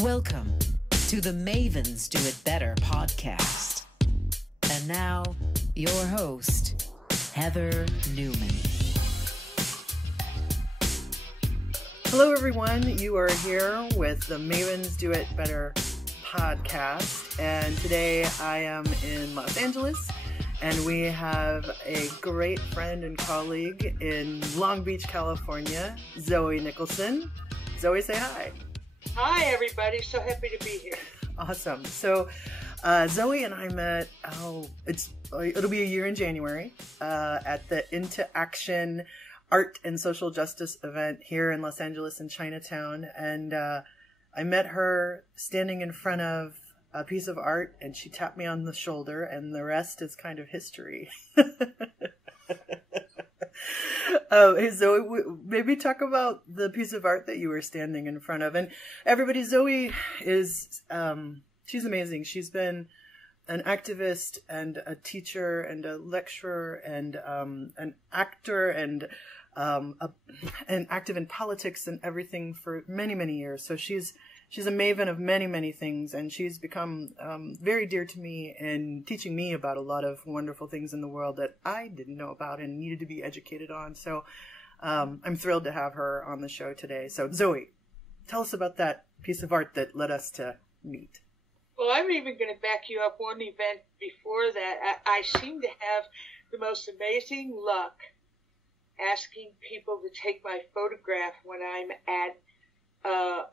Welcome to the Mavens Do It Better podcast. And now, your host, Heather Newman. Hello, everyone. You are here with the Mavens Do It Better podcast. And today I am in Los Angeles, and we have a great friend and colleague in Long Beach, California, Zoe Nicholson. Zoe, say hi. Hi, everybody. So happy to be here. Awesome. So, Zoe and I met, it'll be a year in January, at the Into Action Art and Social Justice event here in Los Angeles in Chinatown. And I met her standing in front of a piece of art, and she tapped me on the shoulder, and the rest is kind of history. Hey, Zoe, maybe talk about the piece of art that you were standing in front of. And everybody, Zoe is, she's amazing. She's been an activist and a teacher and a lecturer and an actor and active in politics and everything for many, many years. So she's a maven of many, many things, and she's become very dear to me and teaching me about a lot of wonderful things in the world that I didn't know about and needed to be educated on. So I'm thrilled to have her on the show today. So Zoe, tell us about that piece of art that led us to meet. Well, I'm even going to back you up one event before that. I seem to have the most amazing luck asking people to take my photograph when I'm at a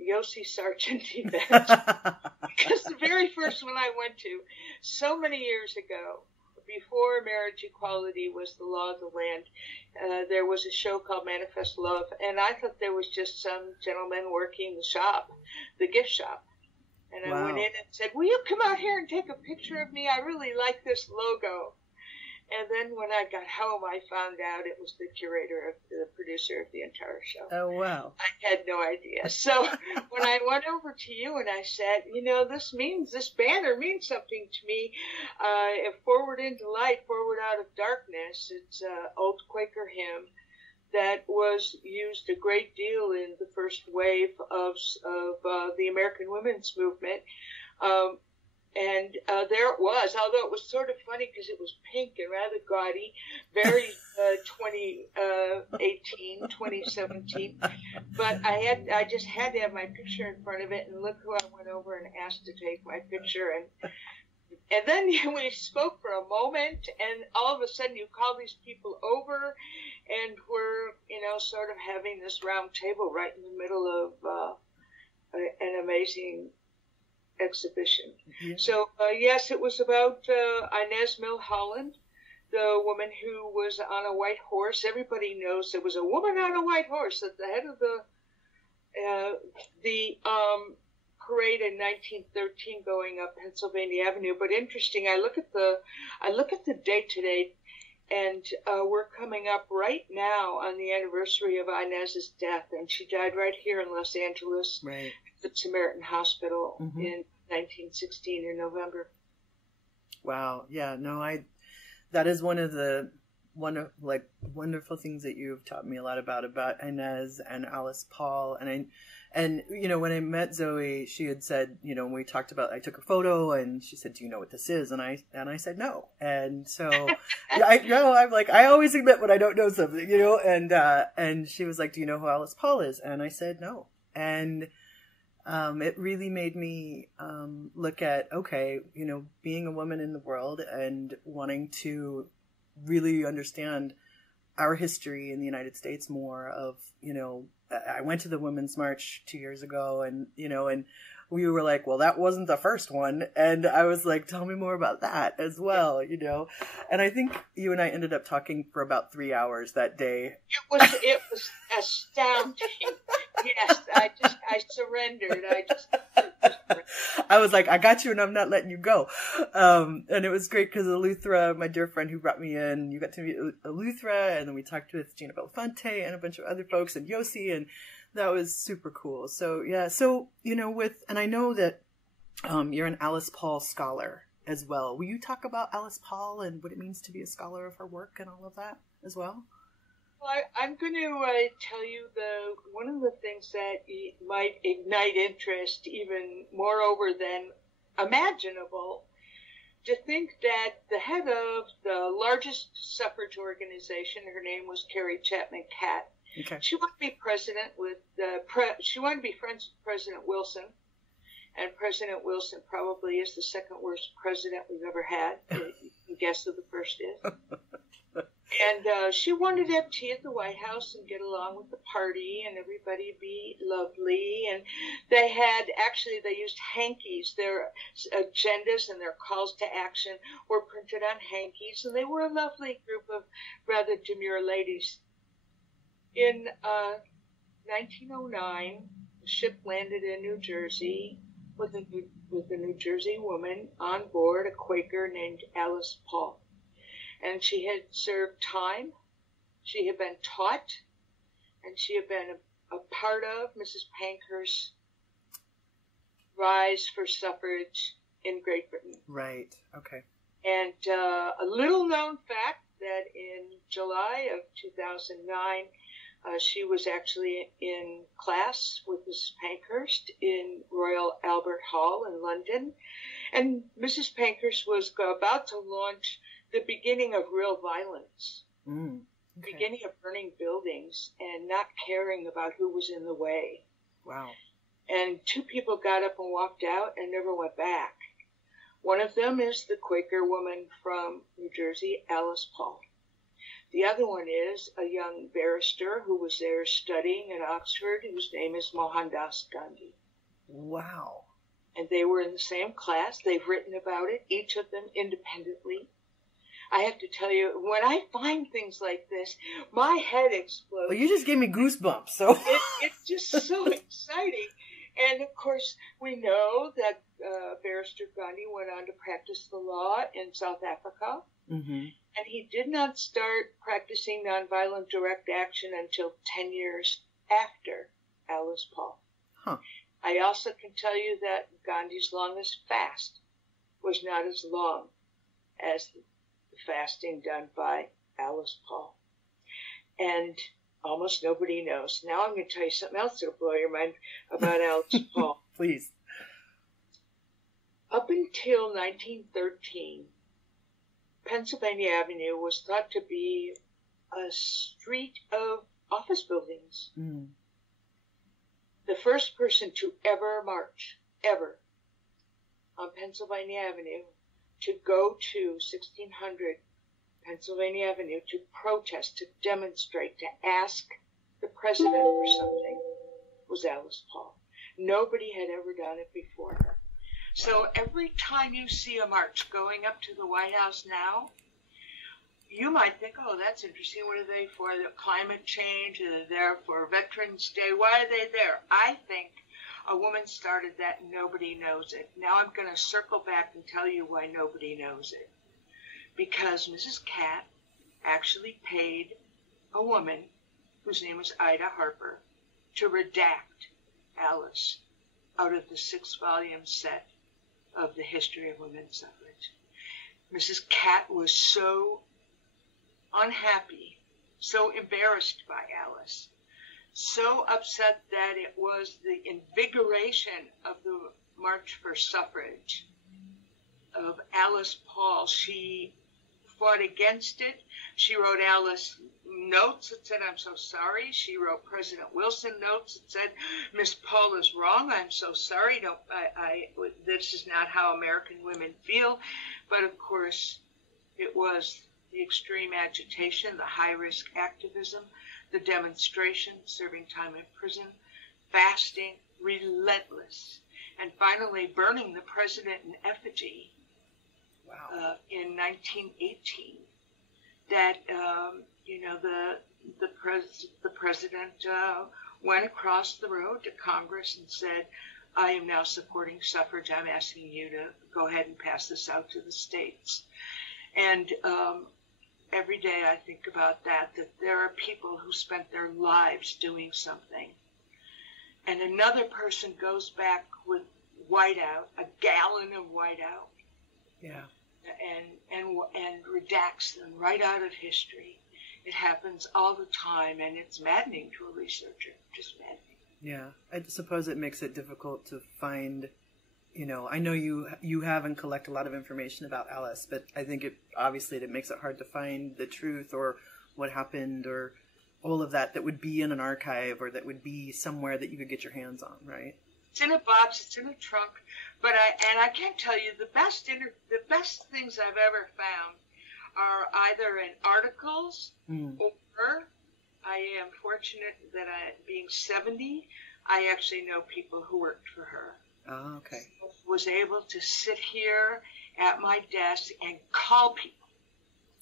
Yossi Sargent event. Because the very first one I went to so many years ago, before marriage equality was the law of the land, there was a show called Manifest Love, and I thought there was just some gentleman working the shop, the gift shop. And I went in and said, "Will you come out here and take a picture of me? I really like this logo." And then when I got home, I found out it was the curator, the producer of the entire show. Oh, wow. I had no idea. So when I went over to you and I said, this banner means something to me. Forward into light, forward out of darkness. It's an old Quaker hymn that was used a great deal in the first wave of the American women's movement. And there it was, although it was sort of funny because it was pink and rather gaudy, very 2017. But I just had to have my picture in front of it, and look who I went over and asked to take my picture. And then we spoke for a moment, and all of a sudden you call these people over, and we're, sort of having this round table right in the middle of an amazing exhibition. Yeah. So, yes, it was about Inez Milholland, the woman who was on a white horse. Everybody knows there was a woman on a white horse at the head of the parade in 1913 going up Pennsylvania Avenue. But interesting, I look at the date today, and we're coming up right now on the anniversary of Inez's death, and she died right here in Los Angeles. Right. The Samaritan Hospital in 1916 in November. Wow. Yeah, no, that is one of the wonderful things that you've taught me a lot about Inez and Alice Paul. And when I met Zoe, she had said, when we talked about, I took a photo, and she said, "Do you know what this is?" And I said, "No." And so, I'm like, I always admit when I don't know something, and she was like, "Do you know who Alice Paul is?" And I said, "No." And it really made me look at, being a woman in the world and wanting to really understand our history in the United States more of, I went to the Women's March 2 years ago, and we were like, well, that wasn't the first one. And I was like, tell me more about that as well, And I think you and I ended up talking for about 3 hours that day. It was astounding. Yes, I surrendered. I was like, I got you, and I'm not letting you go. And it was great because Eleuthera, my dear friend who brought me in, you got to meet Eleuthera, and then we talked with Gina Belafonte and a bunch of other folks, and Yossi, and that was super cool. So, yeah. So, and I know that you're an Alice Paul scholar as well. Will you talk about Alice Paul and what it means to be a scholar of her work and all of that as well? I'm going to tell you one of the things that might ignite interest even moreover than imaginable, to think that the head of the largest suffrage organization, her name was Carrie Chapman Catt. Okay. She wanted to be president with she wanted to be friends with President Wilson, and President Wilson probably is the second worst president we've ever had. You can guess who the first is. And she wanted to have tea at the White House and get along with the party and everybody be lovely. And they used hankies. Their agendas and their calls to action were printed on hankies. And they were a lovely group of rather demure ladies. In 1909, the ship landed in New Jersey with a New Jersey woman on board, a Quaker named Alice Paul. And she had served time, she had been taught, and she had been a part of Mrs. Pankhurst's rise for suffrage in Great Britain. Right, okay. And a little known fact that in July of 2009, she was actually in class with Mrs. Pankhurst in Royal Albert Hall in London. And Mrs. Pankhurst was about to launch the beginning of real violence, beginning of burning buildings and not caring about who was in the way. Wow. And two people got up and walked out and never went back. One of them is the Quaker woman from New Jersey, Alice Paul. The other one is a young barrister who was there studying at Oxford, whose name is Mohandas Gandhi. Wow. And they were in the same class. They've written about it, each of them independently. I have to tell you, when I find things like this, my head explodes. Well, you just gave me goosebumps, so... It's just so exciting. And, of course, we know that Barrister Gandhi went on to practice the law in South Africa. Mm-hmm. And he did not start practicing nonviolent direct action until 10 years after Alice Paul. Huh. I also can tell you that Gandhi's longest fast was not as long as the fasting done by Alice Paul. And almost nobody knows. Now I'm going to tell you something else that'll blow your mind about Alice Paul. Please. Up until 1913, Pennsylvania Avenue was thought to be a street of office buildings. Mm. The first person to ever march, ever, on Pennsylvania Avenue, to go to 1600 Pennsylvania Avenue to protest, to demonstrate, to ask the president for something, was Alice Paul. Nobody had ever done it before her. So every time you see a march going up to the White House now, you might think, oh, that's interesting. What are they for? The climate change? Are they there for Veterans Day? Why are they there? I think a woman started that and nobody knows it. Now I'm going to circle back and tell you why nobody knows it. Because Mrs. Catt actually paid a woman whose name was Ida Harper to redact Alice out of the 6-volume set of the history of women's suffrage. Mrs. Catt was so unhappy, so embarrassed by Alice, so upset that it was the invigoration of the March for Suffrage of Alice Paul. She fought against it. She wrote Alice notes that said, I'm so sorry. She wrote President Wilson notes that said, Miss Paul is wrong. I'm so sorry. This is not how American women feel. But of course, it was the extreme agitation, the high-risk activism, the demonstration, serving time in prison, fasting, relentless, and finally burning the president in effigy. Wow. In 1918, that the president went across the road to Congress and said, I am now supporting suffrage. I'm asking you to go ahead and pass this out to the states. And every day I think about that there are people who spent their lives doing something. And another person goes back with whiteout, a gallon of whiteout. Yeah. And redacts them right out of history. It happens all the time, and it's maddening to a researcher, just maddening. Yeah, I suppose it makes it difficult to find, I know you have and collect a lot of information about Alice, but I think it makes it hard to find the truth or what happened or all of that would be in an archive or that would be somewhere that you could get your hands on, right? It's in a box, it's in a trunk, but I can't tell you, the best things I've ever found are either in articles or I am fortunate that being 70, I actually know people who worked for her. Oh, okay. So I was able to sit here at my desk and call people.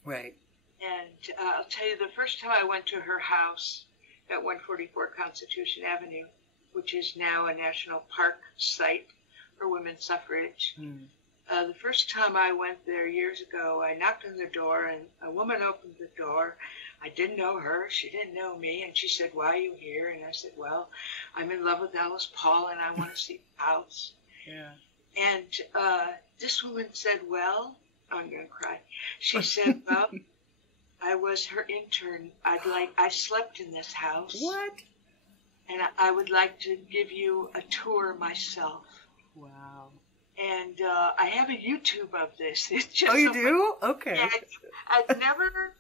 Right. And I'll tell you, the first time I went to her house at 144 Constitution Avenue, which is now a national park site for women's suffrage. The first time I went there years ago, I knocked on the door, and a woman opened the door. I didn't know her. She didn't know me. And she said, "Why are you here?" And I said, "Well, I'm in love with Alice Paul, and I want to see the house." Yeah. And this woman said, "Well," I'm going to cry. She said, "Well, I was her intern. I slept in this house. What? And I would like to give you a tour myself." Wow. And I have a YouTube of this. It's just you do? Okay. I've never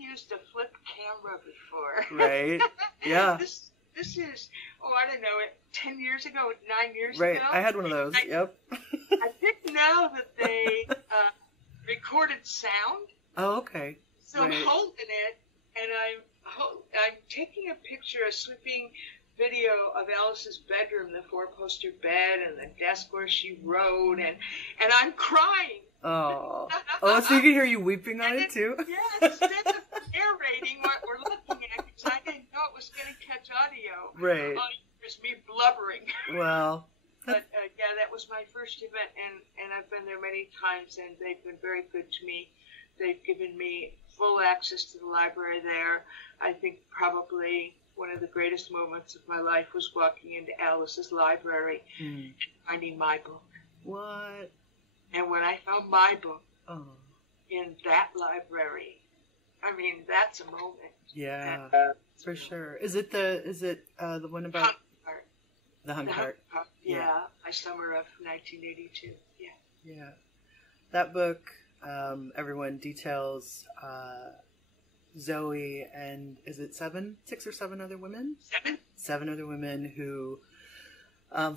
used a flip camera before. Right. Yeah. This is, I don't know, 10 years ago, 9 years right. ago. I had one of those. Yep. I think now that they recorded sound. Oh, okay. So right. I'm holding it, and I'm taking a picture, a sweeping video of Alice's bedroom, the four-poster bed, and the desk where she wrote, and I'm crying. Oh, so you can hear you weeping on it too? Yes, instead of narrating what we're looking at, because I didn't know it was going to catch audio. Right. There's me blubbering. Well. But yeah, that was my first event, and I've been there many times, and they've been very good to me. They've given me full access to the library there. I think probably one of the greatest moments of my life was walking into Alice's library and finding my book. What? And when I found my book in that library, I mean, that's a moment. Yeah, for sure. Is it the one about Hungry Heart? The Hungry Heart. Yeah, my summer of 1982. Yeah. Yeah, that book. Everyone details Zoe and is it 6 or 7 other women? 7 other women who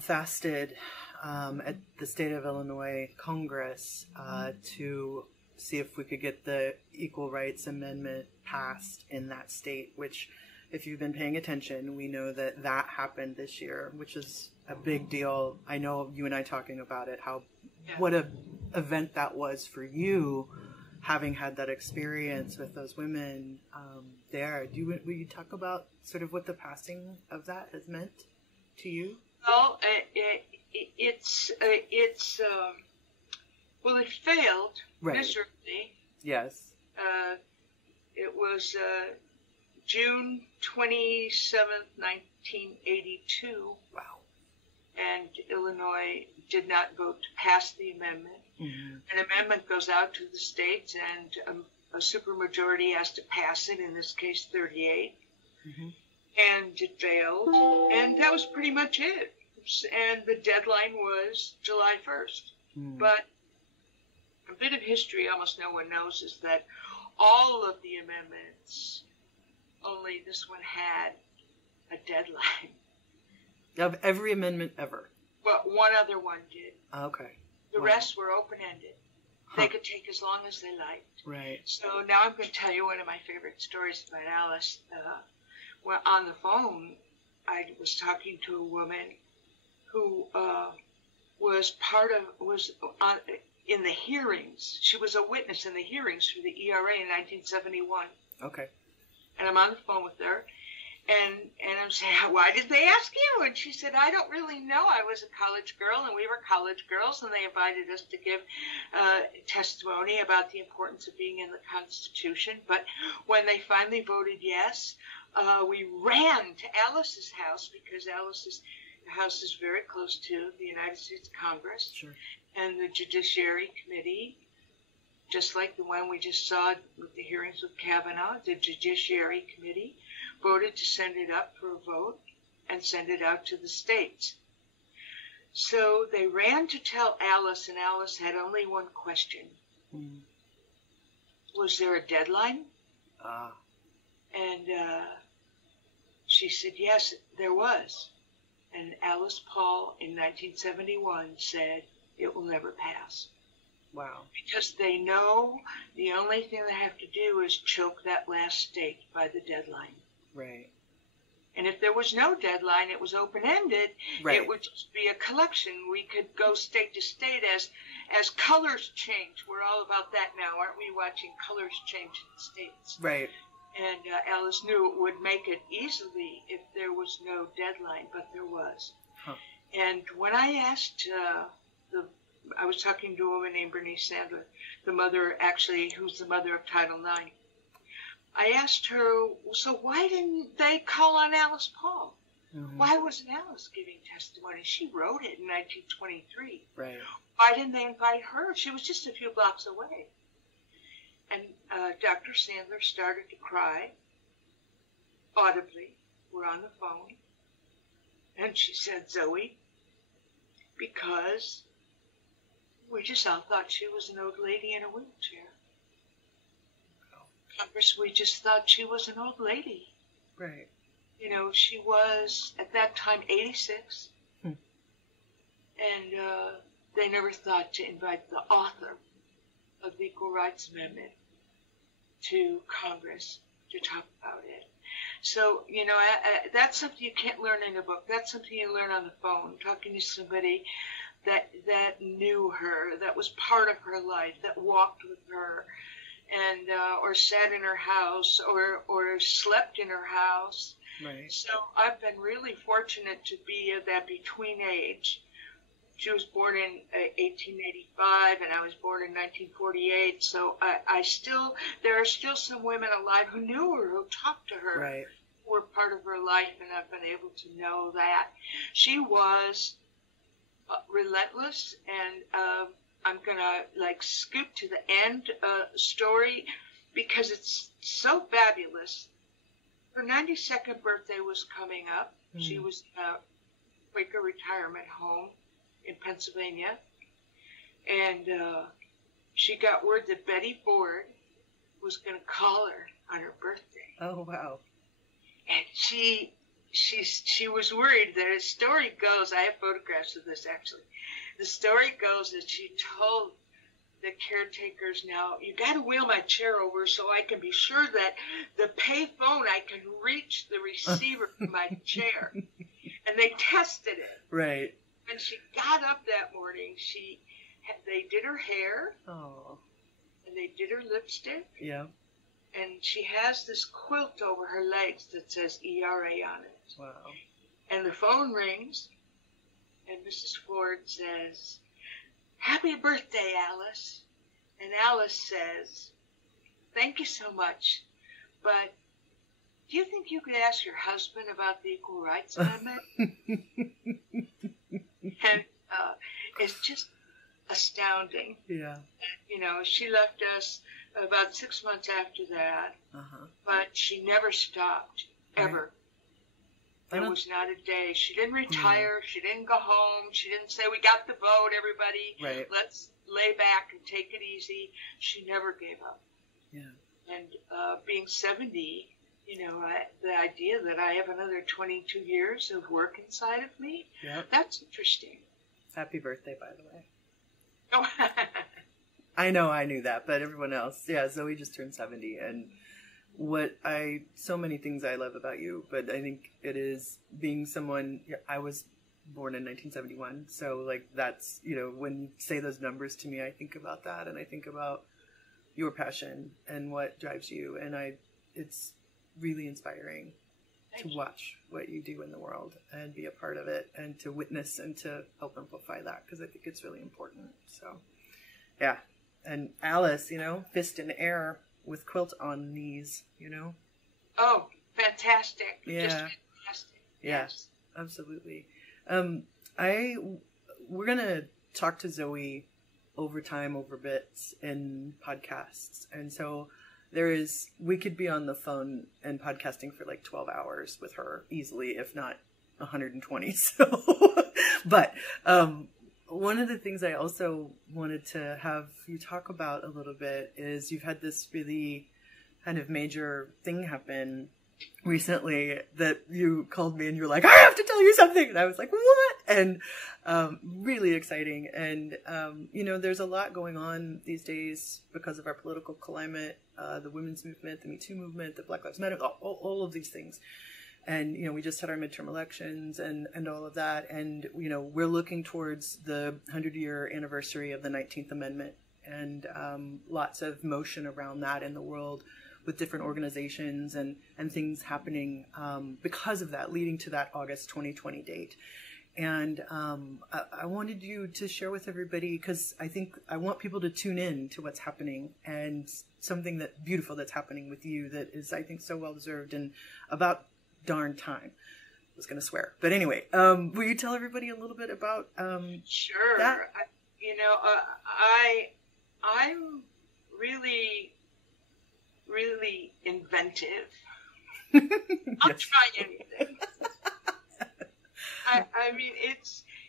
fasted at the state of Illinois Congress to see if we could get the Equal Rights Amendment passed in that state, which, if you've been paying attention, we know that happened this year, which is a big deal. I know you and I talking about it, what a event that was for you, having had that experience with those women there. Will you talk about sort of what the passing of that has meant to you? Well, it failed miserably. Yes. It was June 27th, 1982. Wow. And Illinois did not vote to pass the amendment. Mm-hmm. An amendment goes out to the states, and a supermajority has to pass it, in this case 38. Mm-hmm. And it failed, and that was pretty much it. And the deadline was July 1st. Mm. But a bit of history almost no one knows is that all of the amendments, only this one had a deadline. Of every amendment ever? Well, one other one did. Okay. The rest were open-ended. Huh. They could take as long as they liked. Right. So now I'm going to tell you one of my favorite stories about Alice. Well, on the phone, I was talking to a woman who was in the hearings. She was a witness in the hearings for the ERA in 1971. Okay. And I'm on the phone with her, and I'm saying, "Why did they ask you?" And she said, "I don't really know. I was a college girl, and we were college girls, and they invited us to give testimony about the importance of being in the Constitution. But when they finally voted yes, we ran to Alice's house, because Alice's house is very close to the United States Congress. Sure. And the Judiciary Committee just like the one we just saw with the hearings with Kavanaugh, the Judiciary Committee voted to send it up for a vote and send it out to the states. So they ran to tell Alice, and Alice had only one question. Was there a deadline? And she said, yes, there was. And Alice Paul in 1971 said, it will never pass. Wow. Because they know the only thing they have to do is choke that last state by the deadline. Right. And if there was no deadline, it was open-ended, right. It would just be a collection. We could go state to state as colors change. We're all about that now, aren't we, watching colors change in the states? Right. And Alice knew it would make it easily if there was no deadline, but there was. Huh. And when I asked I was talking to a woman named Bernice Sandler, the mother, actually, who's the mother of Title IX. I asked her, so why didn't they call on Alice Paul? Mm-hmm. Why wasn't Alice giving testimony? She wrote it in 1923. Right. Why didn't they invite her? She was just a few blocks away. And Dr. Sandler started to cry audibly. We're on the phone. And she said, Zoe, because we just all thought she was an old lady in a wheelchair. Congress, we just thought she was an old lady. Right. You know, she was, at that time, 86. And they never thought to invite the author of the Equal Rights Amendment to Congress to talk about it. So, you know, that's something you can't learn in a book. That's something you learn on the phone, talking to somebody that knew her, that was part of her life, that walked with her, and or sat in her house, or slept in her house. Right. So I've been really fortunate to be of that between age. She was born in 1885, and I was born in 1948. So there are still some women alive who knew her, who talked to her, right. who were part of her life, and I've been able to know that. She was relentless, and I'm going to scoot to the end story because it's so fabulous. Her 92nd birthday was coming up. Mm-hmm. She was in a Quaker retirement home in Pennsylvania, and she got word that Betty Ford was going to call her on her birthday. Oh, wow. And she was worried that, as story goes, I have photographs of this actually, the story goes that she told the caretakers, now, you got to wheel my chair over so I can be sure that the pay phone, I can reach the receiver from my chair. And they tested it. Right. When she got up that morning, they did her hair. Oh. And they did her lipstick. Yeah. And she has this quilt over her legs that says ERA on it. Wow. And the phone rings, and Mrs. Ford says, "Happy birthday, Alice." And Alice says, "Thank you so much, but do you think you could ask your husband about the Equal Rights Amendment?" And it's just astounding. Yeah. You know, she left us about 6 months after that, but she never stopped, ever. Right. There was not a day. She didn't retire. She didn't go home. She didn't say, "We got the vote, everybody. Right. Let's lay back and take it easy." She never gave up. Yeah. And being 70, you know, the idea that I have another 22 years of work inside of me, that's interesting. Happy birthday, by the way. Oh. I know I knew that, but everyone else, Zoe just turned 70, and so many things I love about you, but I think it is being someone, I was born in 1971, so that's, when you say those numbers to me, I think about that, and I think about your passion and what drives you, and it's really inspiring to watch what you do in the world and be a part of it and to witness and to help amplify that, because I think it's really important. So, yeah. And Alice, fist in air with quilt on knees, Oh, fantastic. Yeah. Just fantastic. Yes, absolutely. We're going to talk to Zoe overtime, over bits in podcasts. And so we could be on the phone and podcasting for like 12 hours with her easily, if not 120. So, but, one of the things I also wanted to have you talk about a little bit is you've had this really kind of major thing happen recently that you called me and you're like, I have to tell you something. And I was like, what? And really exciting. And, there's a lot going on these days because of our political climate, the women's movement, the Me Too movement, the Black Lives Matter, all of these things. And, we just had our midterm elections and all of that. And, we're looking towards the 100-year anniversary of the 19th Amendment, and lots of motion around that in the world with different organizations and things happening because of that, leading to that August 2020 date. And I wanted you to share with everybody, because I want people to tune in to what's happening, and something beautiful that's happening with you that is, I think, so well-deserved and about darn time. I was going to swear. But anyway, will you tell everybody a little bit about Sure. that? I'm really, really inventive. I'll try anything. I mean,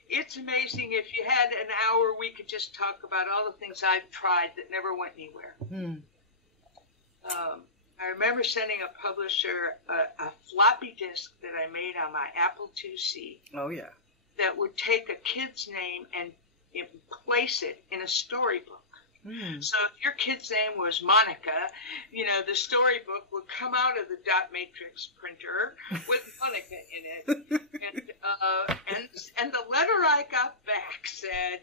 it's amazing. If you had an hour, we could just talk about all the things I've tried that never went anywhere. I remember sending a publisher a floppy disk that I made on my Apple IIc. Oh, yeah. That would take a kid's name and place it in a storybook. So if your kid's name was Monica, the storybook would come out of the dot matrix printer with Monica in it. And the letter I got back said,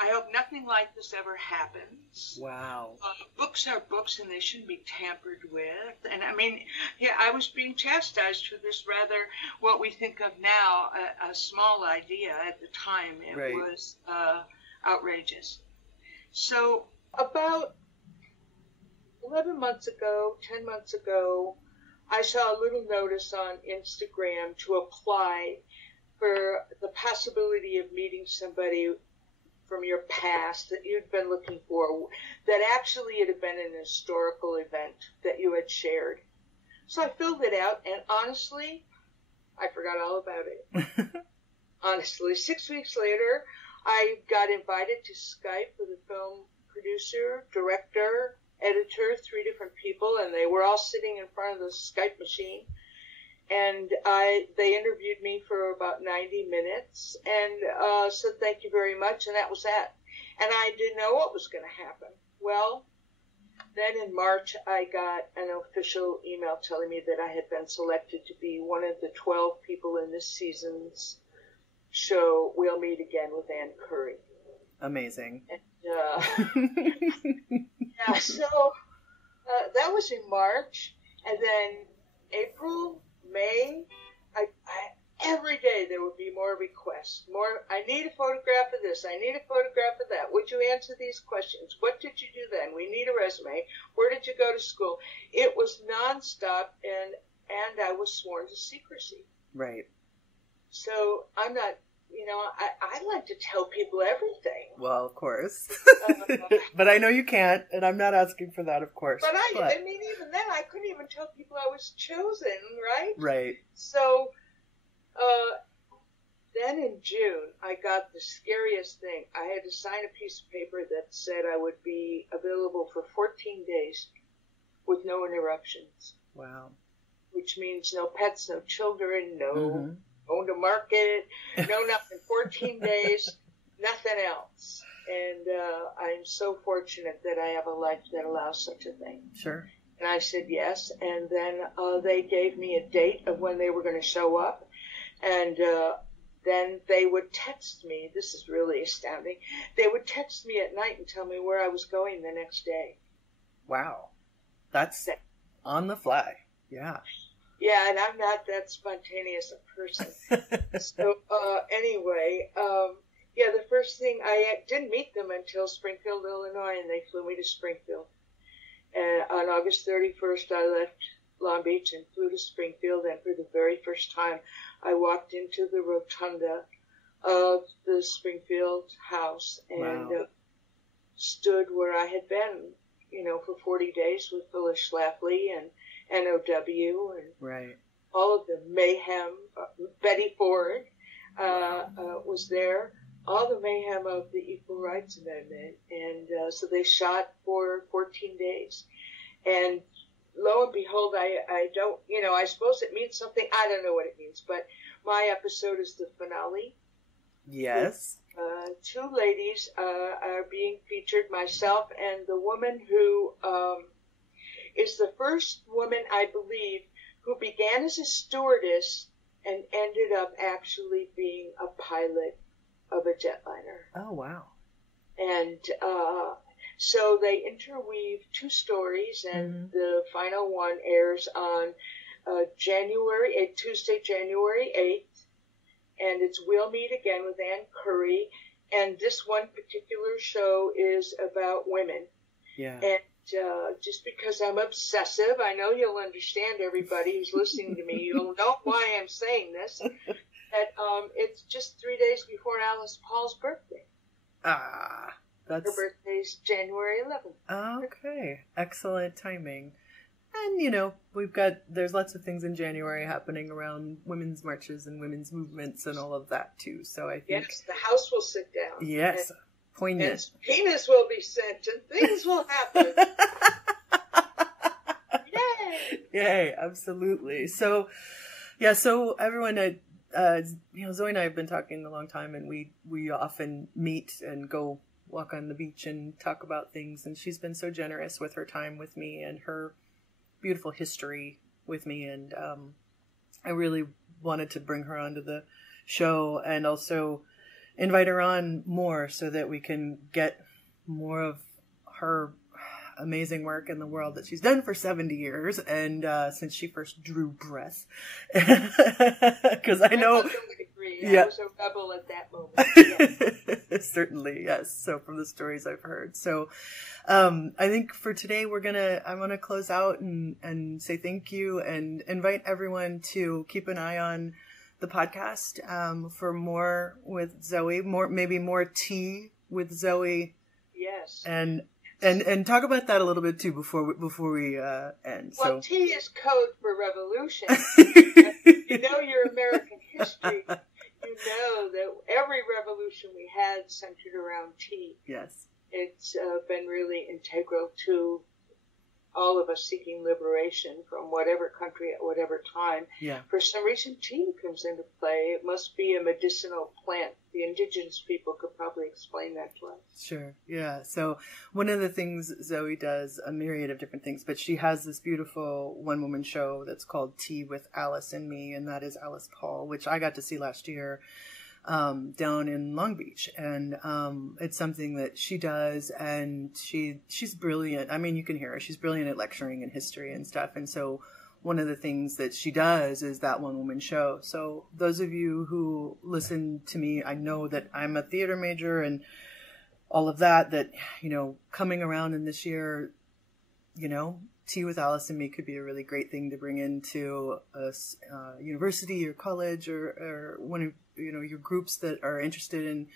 I hope nothing like this ever happens. Wow. Books are books and they shouldn't be tampered with. And I mean, yeah, I was being chastised for this rather, what we think of now, a small idea. At the time, it was outrageous. So about 11 months ago, 10 months ago, I saw a little notice on Instagram to apply for the possibility of meeting somebody from your past that you'd been looking for, that actually it had been an historical event that you had shared. So I filled it out, and honestly, I forgot all about it. Honestly, 6 weeks later, I got invited to Skype with a film producer, director, editor, 3 different people, and they were all sitting in front of the Skype machine. And they interviewed me for about 90 minutes and said thank you very much, and that was that. And I didn't know what was going to happen. Well, then in March, I got an official email telling me that I had been selected to be one of the 12 people in this season's show, We'll Meet Again with Ann Curry. Amazing. And, yeah, so that was in March. And then April, May, every day there would be more requests. More, I need a photograph of this. I need a photograph of that. Would you answer these questions? What did you do then? We need a resume. Where did you go to school? It was nonstop, and I was sworn to secrecy. Right. So I'm not, I like to tell people everything. Well, of course. But I know you can't, and I'm not asking for that, of course. But I mean, even then, I couldn't even tell people I was chosen, right? Right. So, then in June, I got the scariest thing. I had to sign a piece of paper that said I would be available for 14 days with no interruptions. Wow. Which means no pets, no children, no going to market, no nothing. 14 days, nothing else. And I'm so fortunate that I have a life that allows such a thing. Sure. And I said yes. And then they gave me a date of when they were going to show up. And then they would text me. This is really astounding. They would text me at night and tell me where I was going the next day. Wow. That's on the fly. Yeah. Yeah, and I'm not that spontaneous a person. So anyway, yeah, the first thing, I didn't meet them until Springfield, Illinois, and they flew me to Springfield. And on August 31st, I left Long Beach and flew to Springfield, and for the very first time, I walked into the rotunda of the Springfield house, and stood where I had been, for 40 days with Phyllis Schlafly and NOW and right. all of the mayhem. Betty Ford was there. All the mayhem of the Equal Rights Amendment. And so they shot for 14 days. And lo and behold, I don't, I suppose it means something. I don't know what it means, but my episode is the finale. Yes. Two ladies are being featured, myself and the woman who is the first woman, I believe, who began as a stewardess and ended up actually being a pilot of a jetliner. Oh, wow. And so they interweave two stories, and the final one airs on Tuesday, January 8th, and it's We'll Meet Again with Ann Curry, and this one particular show is about women. Yeah. And just because I'm obsessive, I know you'll understand, everybody who's listening to me, you'll know why I'm saying this, that it's just 3 days before Alice Paul's birthday. Ah, that's... Her birthday's January 11th. Okay, excellent timing. And, there's lots of things in January happening around women's marches and women's movements and all of that, too. So I think... Yes, the House will sit down. Yes, poignant. And penis will be sent and things will happen. Yay! Yay, absolutely. So everyone, Zoe and I have been talking a long time, and we often meet and go walk on the beach and talk about things, and she's been so generous with her time with me and her beautiful history with me, and I really wanted to bring her onto the show and also invite her on more so that we can get more of her amazing work in the world that she's done for 70 years, and since she first drew breath, because I know I was a rebel at that moment. Yes. Certainly, yes. So from the stories I've heard, so I think for today I want to close out and say thank you and invite everyone to keep an eye on the podcast for more with Zoe, maybe more tea with Zoe. Yes. And talk about that a little bit too before we end. Well, T is code for revolution. Your American history. You know that every revolution we had centered around tea. Yes. It's been really integral to all of us seeking liberation from whatever country at whatever time. Yeah. For some reason, tea comes into play. It must be a medicinal plant. The indigenous people could probably explain that to us. Sure. Yeah. So one of the things Zoe does, a myriad of different things, but she has this beautiful one-woman show that's called Tea with Alice and Me, and that is Alice Paul, which I got to see last year down in Long Beach. And it's something that she does, and she's brilliant. I mean, you can hear her. She's brilliant at lecturing and history and stuff. And so one of the things that she does is that one-woman show. So those of you who listen to me, I know that I'm a theater major and all of that, coming around in this year, Tea with Alice and Me could be a really great thing to bring into a university or college or one of, your groups that are interested in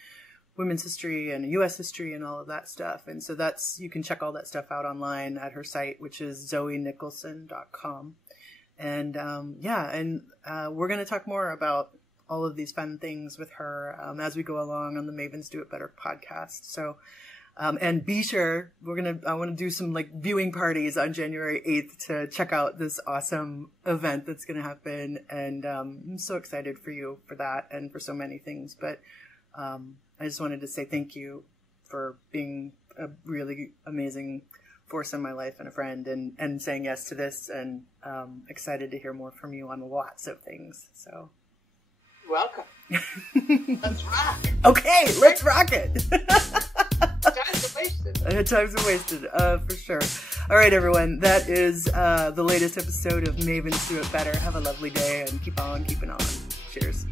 women's history and U.S. history and all of that stuff. And so you can check all that stuff out online at her site, which is zoenicholson.com. And we're going to talk more about all of these fun things with her as we go along on the Mavens Do It Better podcast. So, and be sure I want to do some viewing parties on January 8th to check out this awesome event that's going to happen. And I'm so excited for you for that and for so many things. But I just wanted to say thank you for being a really amazing force in my life and a friend and saying yes to this, and excited to hear more from you on lots of things. So welcome. Let's rock. Okay, let's rock it. Times are wasted. Times are wasted, for sure. All right, everyone, that is the latest episode of Mavens Do It Better. Have a lovely day and keep on keeping on. Cheers.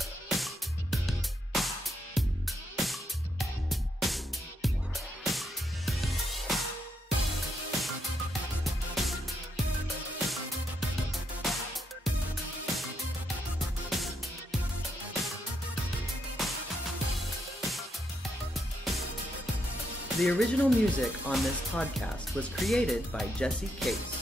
The original music on this podcast was created by Jesse Case.